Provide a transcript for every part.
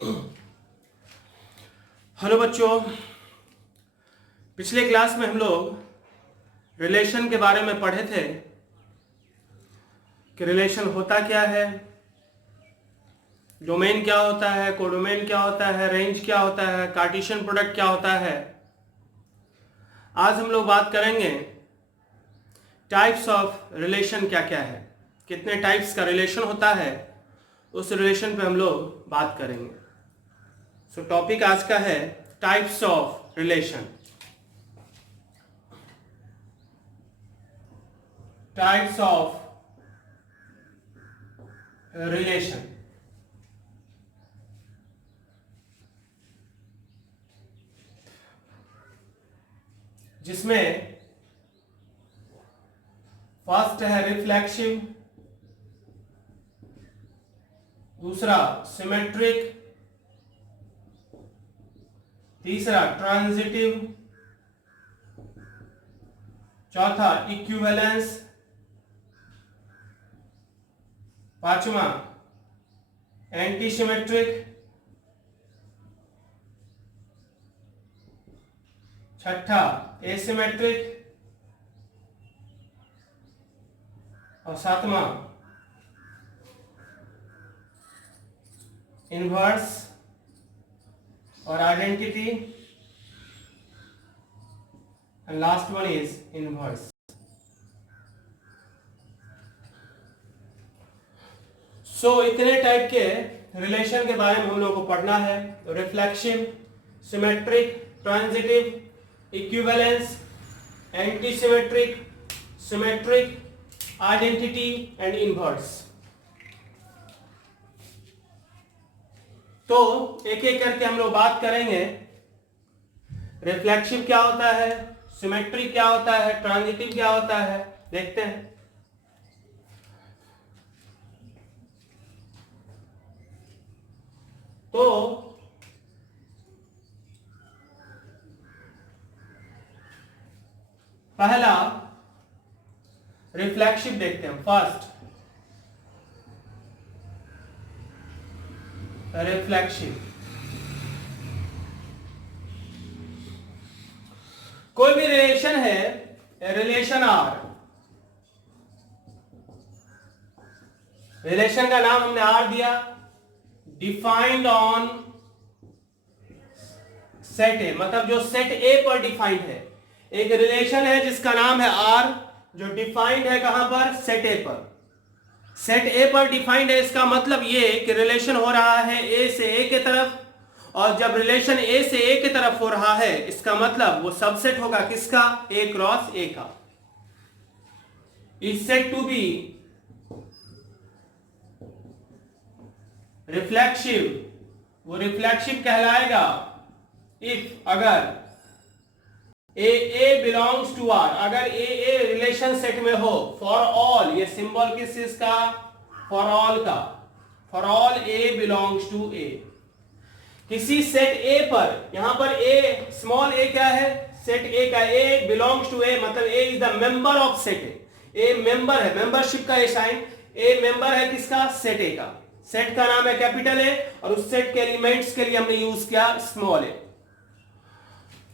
Hello बच्चों, पिछले class में हम लोग रिलेशन के बारे में पढ़े थे कि रिलेशन होता क्या है, डोमेन क्या होता है, कोडोमेन क्या होता है, रेंज क्या होता है, कार्टेशियन प्रोडक्ट क्या होता है। आज हम लोग बात करेंगे टाइप्स ऑफ रिलेशन क्या क्या है, कितने टाइप्स का रिलेशन होता है, उस रिलेशन पे हम लोग बात करेंगे। सो टॉपिक आज का है types of relation. Types of relation. जिसमें फर्स्ट है रिफ्लेक्सिव, दूसरा सिमेट्रिक, तीसरा ट्रांजिटिव, चौथा इक्विवेलेंस, पांचवा एंटी सिमेट्रिक, छठा एसिमेट्रिक और सातवां इनवर्स और identity and last one is inverse. So इतने टाइप के रिलेशन के बारे में हम लोग को पढ़ना है। Reflexive, symmetric, transitive, equivalence, anti symmetric, symmetric, identity and inverse. तो एक एक करके हम लोग बात करेंगे। रिफ्लेक्सिव क्या होता है, सिमेट्रिक क्या होता है, ट्रांजिटिव क्या होता है, देखते हैं। तो पहला रिफ्लेक्सिव देखते हैं। First reflexive. कोई भी रिलेशन है, रिलेशन आर, रिलेशन का नाम हमने आर दिया, डिफाइंड ऑन सेट ए, मतलब जो सेट ए पर डिफाइंड है। एक रिलेशन है जिसका नाम है आर, जो डिफाइंड है कहां पर, सेट ए पर। सेट ए पर डिफाइंड है, इसका मतलब ये कि रिलेशन हो रहा है ए से ए के तरफ, और जब रिलेशन ए से ए के तरफ हो रहा है इसका मतलब वो सबसेट होगा किसका, ए क्रॉस ए का। Is said to be reflexive. वो रिफ्लेक्सिव कहलाएगा इफ, अगर ए बिलोंग्स टू आर, अगर ए रिलेशन सेट में हो। फॉर ऑल, ये सिंबल किस चीज का, फॉर ऑल का। For all A belongs to A, किसी सेट ए पर, यहां पर ए, स्मॉल ए क्या है, सेट ए का। ए बिलोंग्स टू ए मतलब A is the member of set A. A member है, मेंबरशिप का ए साइन। ए मेंबर है किसका, सेट ए का। सेट का नाम है कैपिटल ए, और उस सेट के एलिमेंट्स के लिए हमने यूज किया स्मॉल ए।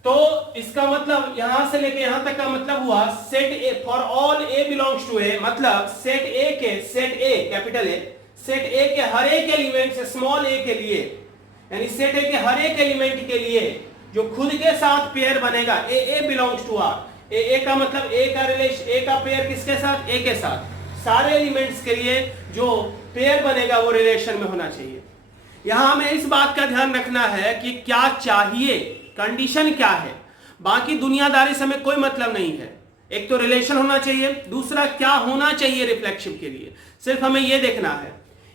तो इसका मतलब यहां से लेके यहां तक का मतलब हुआ set A, for all A belongs to A, मतलब सेट ए के, set A capital A, set A के हर एक एलिमेंट से स्मॉल ए के लिए, यानी सेट ए के हर एक एलिमेंट के लिए जो खुद के साथ पेयर बनेगा, ए बिलोंग्स टू आर। ए का मतलब ए का रिलेशन, ए का पेयर किसके साथ, ए के साथ। सारे एलिमेंट्स के लिए जो पेयर बनेगा वो रिलेशन में होना चाहिए। यहां हमें इस बात का ध्यान रखना है कि क्या चाहिए, कंडीशन क्या है। बाकी दुनियादारी से हमें कोई मतलब नहीं है। एक तो रिलेशन होना चाहिए, दूसरा क्या होना चाहिए रिफ्लेक्सिव के लिए, सिर्फ हमें यह देखना है।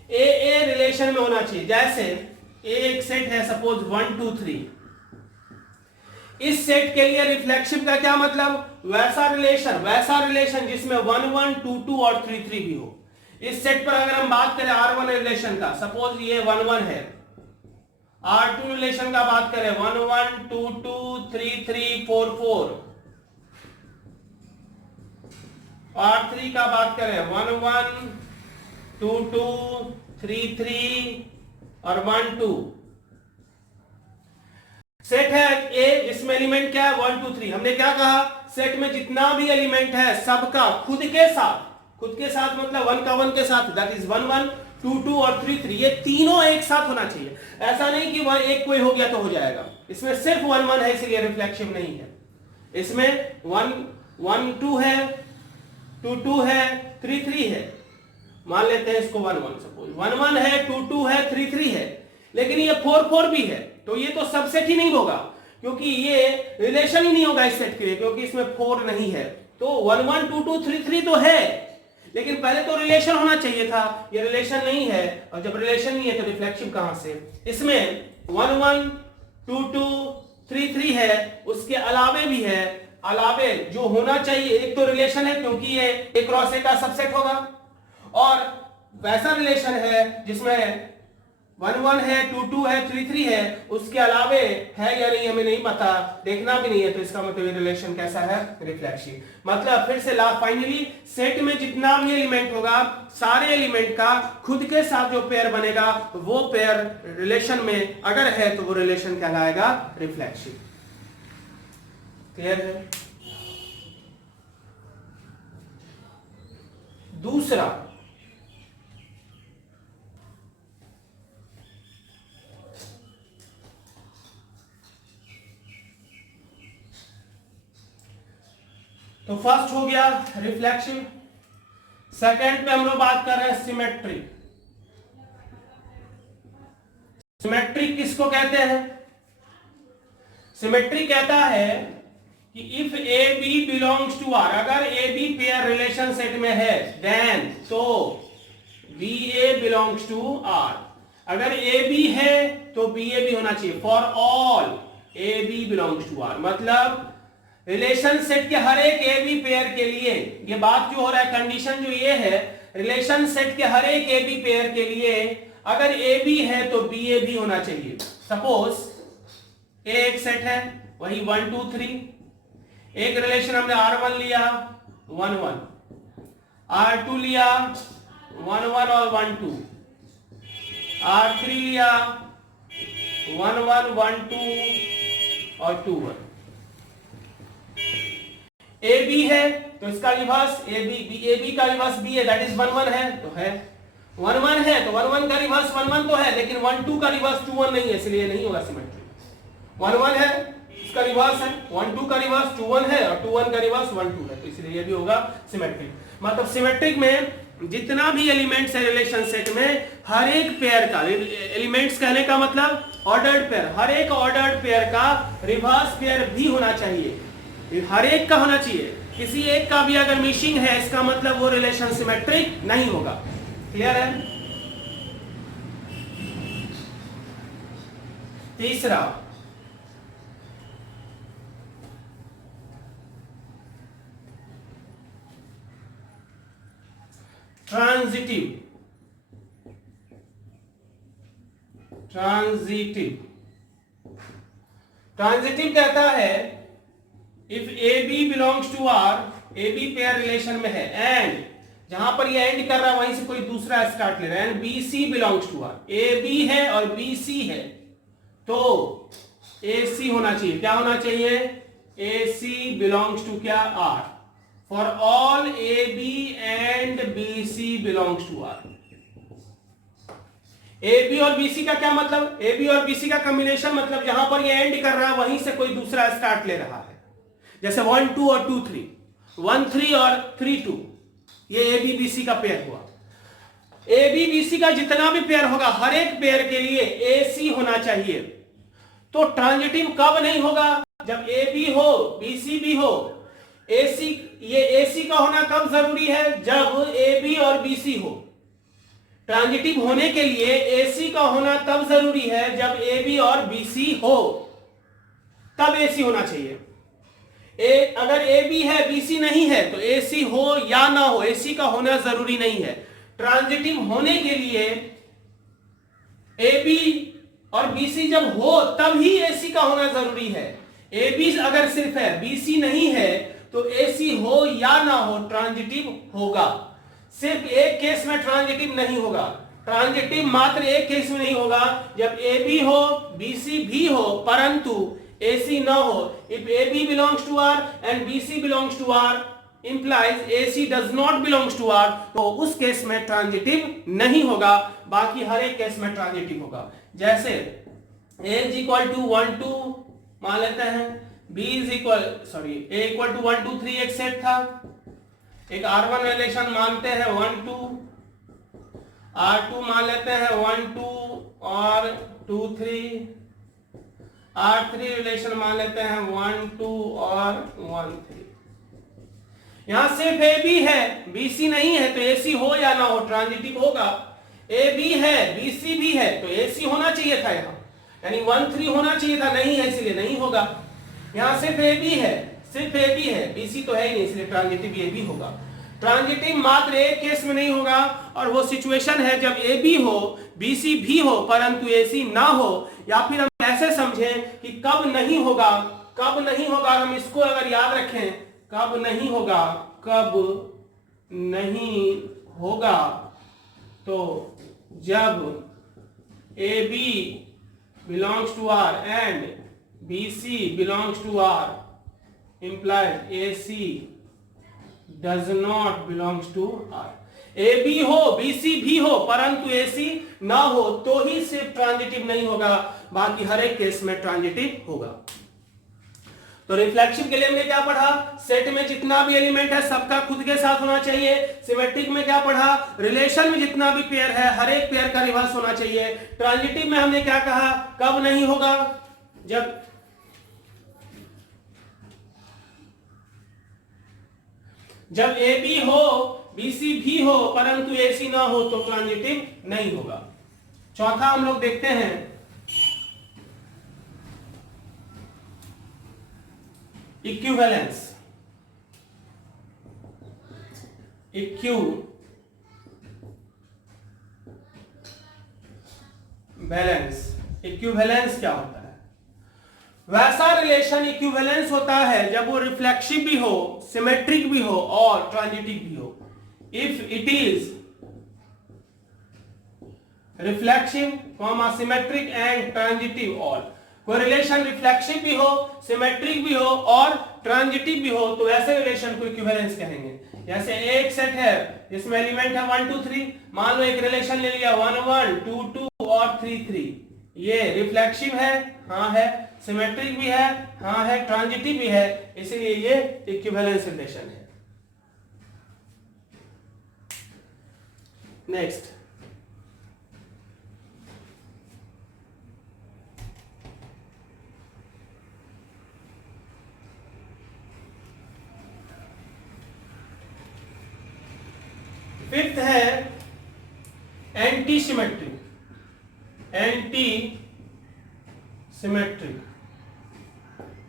ए रिलेशन में होना चाहिए। जैसे एक सेट है सपोज 1 2 3, इस सेट के लिए रिफ्लेक्सिव का क्या मतलब, वैसा रिलेशन जिसमें 1 1 2 2 और 3 3 भी हो। इस सेट पर अगर हम बात करें R1 रिलेशन का, सपोज ये 1 1 है। R2 रिलेशन का बात करें 1 1 2 2 3 3 4 4, R3 का बात करें 1 1 2 2 3 3 और 1 2, सेट है ए जिसमें एलिमेंट क्या है 1 2 3। हमने क्या कहा, सेट में जितना भी एलिमेंट है सबका खुद के साथ मतलब 1 का 1 के साथ, दैट इज 1 1 2 2 और 3 3, ये तीनों एक साथ होना चाहिए। ऐसा नहीं कि वह एक कोई हो गया तो हो जाएगा। इसमें सिर्फ 1 1 है इसलिए रिफ्लेक्सिव नहीं है। इसमें 1 1 2 है, 2 2 है, 3 3 है। मान लेते हैं इसको 1 1, सपोज 1 1 है, 2 2 है, 3 3 है, लेकिन ये 4 4 भी है, तो ये तो सबसेट ही नहीं होगा, क्योंकि ये रिलेशन ही नहीं होगा इस सेट के लिए, क्योंकि इसमें 4 नहीं है। तो 1 1 2 2 3 3 तो है, लेकिन पहले तो रिलेशन होना चाहिए था, ये रिलेशन नहीं है, और जब रिलेशन नहीं है तो रिफ्लेक्सिव कहां से। इसमें 1 1 2 2 3 3 है, उसके अलावे भी है, अलावे जो होना चाहिए, एक तो रिलेशन है क्योंकि ये एक क्रॉस ए का सबसेट होगा, और वैसा रिलेशन है जिसमें 1 1 है, 2 2 है, 3 3 है, उसके अलावे है या नहीं हमें नहीं पता, देखना भी नहीं है, तो इसका मतलब ये रिलेशन कैसा है, रिफ्लेक्सिव। मतलब फिर से लास्ट फाइनली सेट में जितना भी एलिमेंट होगा, सारे एलिमेंट का खुद के साथ जो पेयर बनेगा वो पेयर रिलेशन में अगर है तो वो रिलेशन कहलाएगा रिफ्लेक्सिव। क्लियर है? दूसरा, तो फर्स्ट हो गया रिफ्लेक्शन। सेकंड पे हम लोग बात कर रहे हैं सिमेट्री। सिमेट्री किसको कहते हैं? सिमेट्री कहता है कि if A B belongs to R, अगर A B pair relation set में है, देन तो B A belongs to R. अगर ए बी है तो बी ए भी होना चाहिए। For all A B belongs to R, मतलब रिलेशन सेट के हर एक ए बी पेयर के लिए, ये बात जो हो रहा है, कंडीशन जो ये है, रिलेशन सेट के हर एक ए बी पेयर के लिए अगर ए बी है तो बी ए भी होना चाहिए। सपोज ए एक सेट है, वही 1 2 3, एक रिलेशन हमने R1 लिया 1 1, R2 लिया 1 1 और 1 2, R3 लिया 1 1 1 2 और 2 1। ए बी है तो इसका रिवर्स ए बी का रिवर्स बी है, दैट इज 1 1 है तो है, 1 1 है तो 1 1 का रिवर्स 1 1 तो है, लेकिन 1 2 का रिवर्स 2 1 नहीं है, इसलिए नहीं होगा सिमेट्री। 1 1 है, इसका रिवर्स है 1 2 का रिवर्स 2 1 है, और 2 1 का रिवर्स 1 2 है, तो इसलिए ये भी होगा सिमेट्रिक। मतलब सिमेट्रिक में जितना भी एलिमेंट्स है रिलेशन सेट में, हर एक पेयर का, एलिमेंट्स कहने का मतलब ऑर्डर्ड पेयर, हर एक ऑर्डर्ड पेयर का रिवर्स पेयर भी होना चाहिए, हर एक का होना चाहिए। किसी एक का भी अगर मिसिंग है, इसका मतलब वो रिलेशन सिमेट्रिक नहीं होगा। क्लियर है? तीसरा, ट्रांजिटिव। ट्रांजिटिव कहता है if A B belongs to R, A B pair relation में है, एंड जहां पर ये एंड कर रहा है वहीं से कोई दूसरा स्टार्ट ले रहा है, and B C belongs to R, A B है और बी सी है, तो ए सी होना चाहिए। क्या होना चाहिए? ए सी बिलोंग्स टू क्या? R. For all A B and B C belongs to R. A B और बी सी का क्या मतलब? ए बी और बी सी का कॉम्बिनेशन, मतलब जहां पर ये एंड कर रहा है वहीं से कोई दूसरा स्टार्ट ले रहा है, जैसे 1 2 और 2 3, 1 3 और 3 2, ये ए बी बी सी का पेयर हुआ। ए बी बी सी का जितना भी पेयर होगा, हर एक पेयर के लिए ए सी होना चाहिए। तो ट्रांजिटिव कब नहीं होगा? जब ए बी हो, बी सी भी हो। ए सी, ये ए सी का होना कब जरूरी है? जब ए बी और बी सी हो। ट्रांजिटिव होने के लिए ए सी का होना तब जरूरी है जब ए बी और बी सी हो, तब ए सी होना चाहिए। अगर ए बी है बी सी नहीं है तो ए सी हो या ना हो, ए सी का होना जरूरी नहीं है। ट्रांजिटिव होने के लिए ए बी और बी सी जब हो तब ही ए सी का होना जरूरी है। ए बी अगर सिर्फ है, बी सी नहीं है, तो ए सी हो या ना हो ट्रांजिटिव होगा। सिर्फ एक केस में ट्रांजिटिव नहीं होगा। ट्रांजिटिव मात्र एक केस में नहीं होगा, जब ए बी हो बी सी भी हो, परंतु AC ना हो, if AB belongs to R and BC belongs to R implies AC does not belongs to R, तो उस केस में ट्रांजिटिव नहीं होगा, बाकी हर एक केस में ट्रांजिटिव होगा। जैसे A is equal to 1 2 मान लेते हैं, B is equal A equal to 1 2 3 एक सेट था, एक R1 रिलेशन मानते हैं 1 2, R2 मान लेते हैं 1 2 और 2 3, R3 रिलेशन मान लेते हैं 1 2 और 1 3। यहां सिर्फ ए बी है, बीसी नहीं है, तो एसी हो या ना हो ट्रांजिटिव होगा। ए बी है, बीसी भी है, तो एसी होना चाहिए था यहां, यानी 1 3 होना चाहिए था, नहीं है इसलिए नहीं होगा। यहां सिर्फ ए बी है, सिर्फ ए बी है, बीसी तो है ही नहीं, इसलिए ट्रांजिटिव ए बी होगा। ट्रांजिटिव मात्र एक केस में नहीं होगा, और वो सिचुएशन है जब ए बी हो, बीसी भी हो, परंतु एसी ना हो। या फिर हम ऐसे समझें कि कब नहीं होगा, कब नहीं होगा, हम इसको अगर याद रखें, कब नहीं होगा, कब नहीं होगा, तो जब A B belongs to R and B C belongs to R implies AC does not belongs to R। A B हो, बीसी भी हो, परंतु एसी ना हो, तो ही सिर्फ ट्रांजिटिव नहीं होगा, बाकी हर एक केस में ट्रांजिटिव होगा। तो रिफ्लेक्शन के लिए हमने क्या पढ़ा, सेट में जितना भी एलिमेंट है सबका खुद के साथ होना चाहिए। सिमेट्रिक में क्या पढ़ा, रिलेशन में जितना भी पेयर है हर एक पेयर का रिवर्स होना चाहिए। ट्रांजिटिव में हमने क्या कहा, कब नहीं होगा, जब ए बी हो, बीसी भी हो, परंतु एसी ना हो, तो ट्रांजिटिव नहीं होगा। चौथा हम लोग देखते हैं, इक्विवेलेंस। इक्विवेलेंस क्या होता है? वैसा रिलेशन इक्विवेलेंस होता है जब वो रिफ्लेक्सिव भी हो, सिमेट्रिक भी हो और ट्रांजिटिव भी हो। If it is reflexive, symmetric and transitive, और कोई रिलेशन रिफ्लेक्सिव भी हो, सिमेट्रिक भी हो और ट्रांजिटिव भी हो, तो ऐसे रिलेशन को इक्विवेलेंस कहेंगे। जैसे एक सेट है जिसमें एलिमेंट है 1 2 3, मान लो एक रिलेशन ले लिया 1 1 2 2 और 3 3, ये रिफ्लेक्सिव है, हाँ है, सिमेट्रिक भी है, हाँ है, ट्रांजिटिव भी है, इसलिए ये इक्विवेलेंस रिलेशन है। नेक्स्ट, फिफ्थ है एंटी सिमेट्रिक।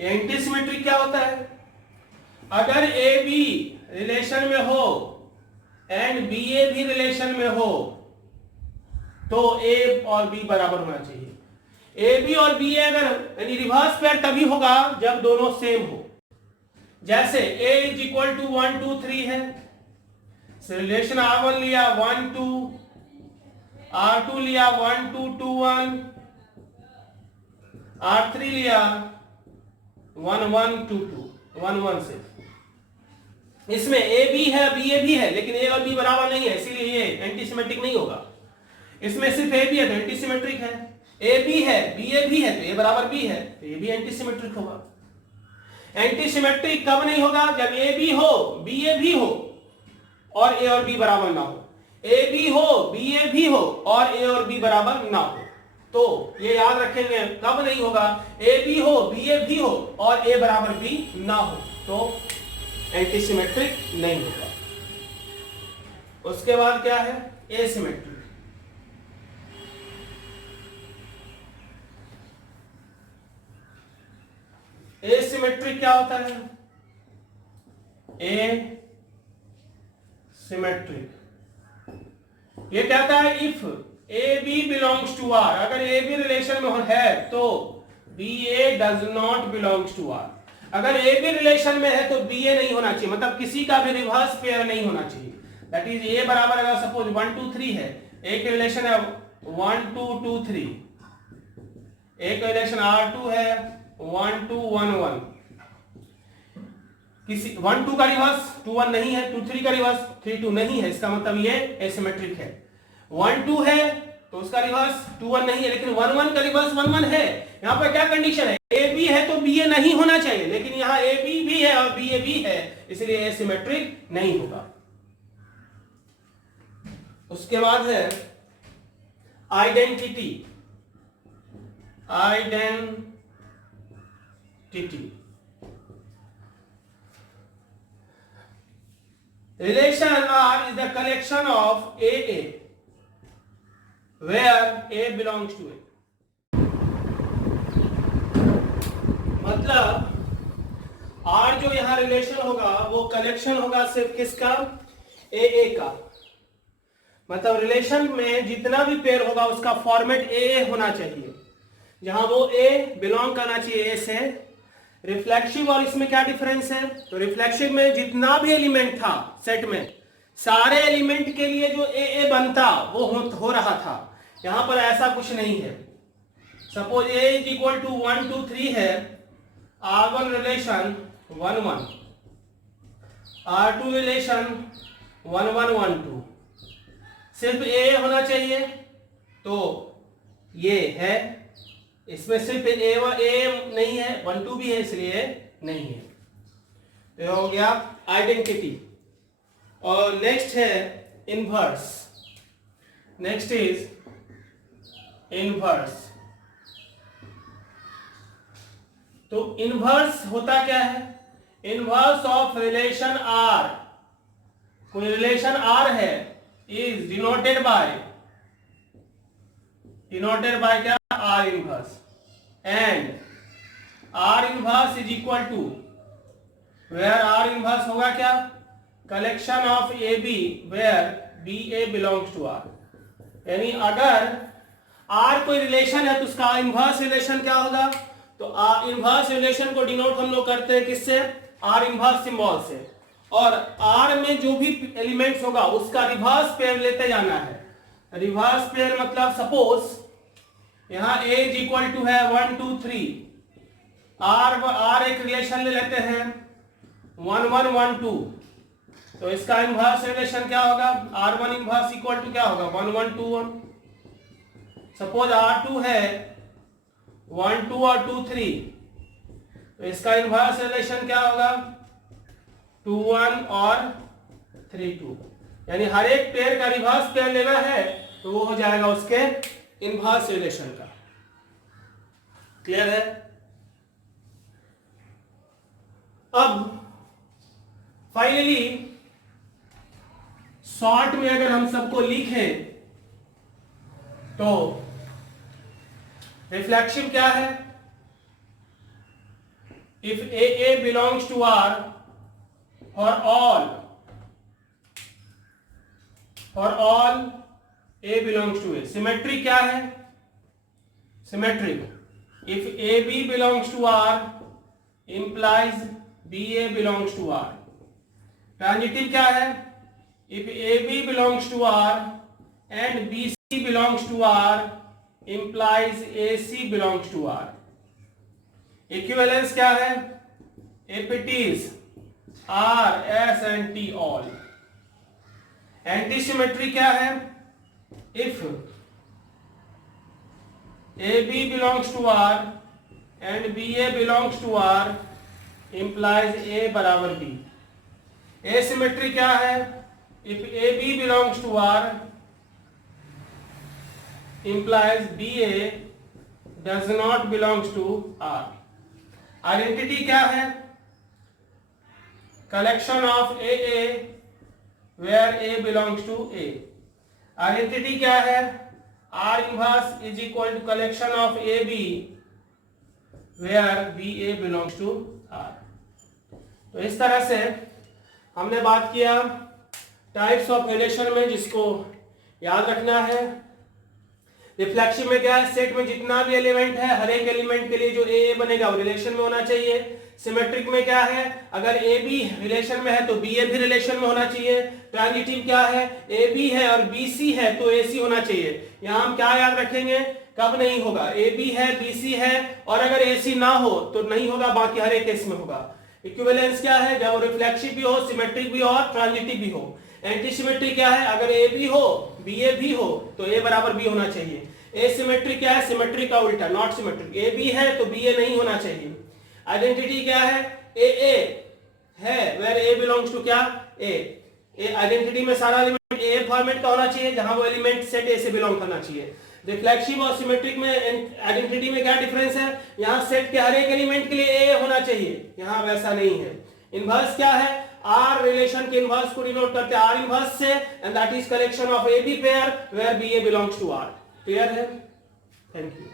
एंटी सिमेट्रिक क्या होता है? अगर ए बी रिलेशन में हो एंड बी ए भी रिलेशन में हो, तो ए और बी बराबर होना चाहिए। ए बी और बी ए अगर यानी रिवर्स पेयर तभी होगा जब दोनों सेम हो। जैसे a इज इक्वल टू 1 2 3 है, रिलेशन R1 लिया 1 2, R2 लिया 1 2 2 1, R3 लिया 1 1 2 2 1 1 से। इसमें ए बी है, बी ए भी है, लेकिन ए और बी बराबर नहीं है, इसीलिए ये एंटी सिमेट्रिक नहीं होगा। इसमें सिर्फ ए बी है तो एंटी सिमेट्रिक है, ए बी है, बी ए भी है, तो ए बराबर बी है, तो ये भी एंटी सिमेट्रिक होगा। एंटी सिमेट्रिक कब नहीं होगा? जब ए बी हो, बी ए भी हो और ए और बी बराबर ना हो। ए बी हो, बी ए भी हो और ए और बी बराबर ना हो, तो ये याद रखेंगे कब नहीं होगा, ए बी हो, बी ए भी हो और ए बराबर बी ना हो, तो एंटी सिमेट्रिक नहीं होगा। उसके बाद क्या है? एसिमेट्रिक। एसिमेट्रिक क्या होता है? ए सिमेट्रिक ये कहता है if A B belongs to R, अगर ए बी रिलेशन में है तो B A does not belongs to R. अगर ए बी रिलेशन में है तो बी ए नहीं होना चाहिए, मतलब किसी का भी रिवर्स पेयर नहीं होना चाहिए। दैट इज ए बराबर अगर सपोज 1 2 3 है, एक रिलेशन है 1 2 2 3, एक रिलेशन R2 है 1 2 1 1, किसी 1 2 का रिवर्स 2 1 नहीं है, 2 3 का रिवर्स 3 2 नहीं है, इसका मतलब ये एसिमेट्रिक है। 1 2 है तो उसका रिवर्स 2 1 नहीं है, लेकिन 1 1 का रिवर्स 1 1 है। यहां पर क्या कंडीशन है, ए बी है तो बी ए नहीं होना चाहिए, लेकिन यहां ए बी भी है और बी ए भी है, इसलिए एसिमेट्रिक नहीं होगा। उसके बाद है identity. Relation R is the collection of AA where A belongs to A. मतलब R जो यहां रिलेशन होगा वो कलेक्शन होगा सिर्फ किसका, AA का। मतलब रिलेशन में जितना भी पेयर होगा उसका फॉर्मेट AA होना चाहिए, जहां वो A बिलोंग करना चाहिए A से। रिफ्लेक्सिव और इसमें क्या डिफरेंस है, तो रिफ्लेक्सिव में जितना भी एलिमेंट था सेट में, सारे एलिमेंट के लिए जो ए बनता वो हो रहा था। यहां पर ऐसा कुछ नहीं है। Suppose A is equal to 1 2 3 है, R1 रिलेशन 1 1, R2 रिलेशन 1 1 1 2, सिर्फ A होना चाहिए, तो ये है। इसमें सिर्फ ए नहीं है, 1 2 भी है, इसलिए नहीं है। तो हो गया आइडेंटिटी। और नेक्स्ट है इनवर्स। Next is inverse. तो इनवर्स होता क्या है, इनवर्स ऑफ रिलेशन आर। कोई रिलेशन आर है इज डिनोटेड बाय क्या, R inverse, and R inverse is equal to, where R inverse होगा क्या, collection of AB where BA belongs to R। यानी अगर R कोई रिलेशन है तो उसका इनवर्स रिलेशन क्या होगा, तो इनवर्स रिलेशन को डिनोट हम लोग करते हैं किससे, R इनवर्स सिंबल से। और R में जो भी एलिमेंट्स होगा उसका रिवर्स पेयर लेते जाना है। रिवर्स पेयर मतलब सपोज यहां A इज इक्वल टू है 1 2 3, R एक रिलेशन ले लेते हैं 1 1 1 2, तो इसका इनवर्स रिलेशन क्या होगा, R1 इनवर्स इक्वल टू क्या होगा, 1 1 2 1। सपोज R2 है 1 2 और 2 3, तो इसका इनवर्स रिलेशन क्या होगा, 2 1 और 3 2। यानी हर एक पेयर का रिवर्स पेयर लेना है तो वो हो जाएगा उसके इनवर्स रिलेशन का। क्लियर है। अब फाइनली शॉर्ट में अगर हम सबको लिखें तो रिफ्लेक्शन क्या है, if AA belongs to R for all A belongs to A। Symmetric क्या है, symmetric if AB belongs to R implies BA belongs to R। Transitive क्या है, if AB belongs to R and BC belongs to R implies AC belongs to R। Equivalence क्या है, if it is R S and T all। एंटीसिमेट्री क्या है, if AB belongs to R and BA belongs to R implies A बराबर B। Asymmetry क्या है, if AB belongs to R implies BA does not belongs to R। Identity क्या है, collection of AA where A belongs to A। Identity क्या है, R inverse is equal to collection of AB where BA belongs to R। तो इस तरह से हमने बात किया टाइप्स ऑफ रिलेशन में, जिसको याद रखना है। रिफ्लेक्शन में क्या है, सेट में जितना भी एलिमेंट है हर एक एलिमेंट के लिए जो AA बनेगा वो रिलेशन में होना चाहिए। सिमेट्रिक में क्या है, अगर AB रिलेशन में है तो BA भी रिलेशन में होना चाहिए। ट्रांजिटिव क्या है, AB है और BC है तो AC होना चाहिए। यहां हम क्या याद रखेंगे, कब नहीं होगा? ए बी है, बी सी है, और अगर ए सी ना हो तो नहीं होगा, बाकी हर एक केस में होगा। इक्विवेलेंस क्या है? जब रिफ्लेक्सिव भी हो, सिमेट्रिक भी हो और ट्रांजिटिव भी हो। एंटी सिमेट्री क्या है? अगर ए बी हो, बी ए भी हो तो ए बराबर बी होना चाहिए। एसिमेट्रिक क्या है? सिमेट्रिक का उल्टा, नॉट सिमेट्रिक। ए बी है तो बी ए नहीं होना चाहिए। आइडेंटिटी क्या है? ए ए है, वेयर ए बिलोंग्स टू क्या? ए। आइडेंटिटी में सारा एलिमेंट ए फॉर्मेट का होना चाहिए, जहां वो एलिमेंट सेट ए से बिलोंग करना चाहिए। रिफ्लेक्सिव और सिमेट्रिक में आइडेंटिटी में क्या डिफरेंस है? यहाँ सेट के हर एक एलिमेंट के लिए ए होना चाहिए, यहाँ वैसा नहीं है। इनवर्स क्या है? आर रिलेशन के इनवर्स को डिनोट करते हैं आर इनवर्स से, and that is collection of A B pair where B A belongs to R. Clear है? Thank you.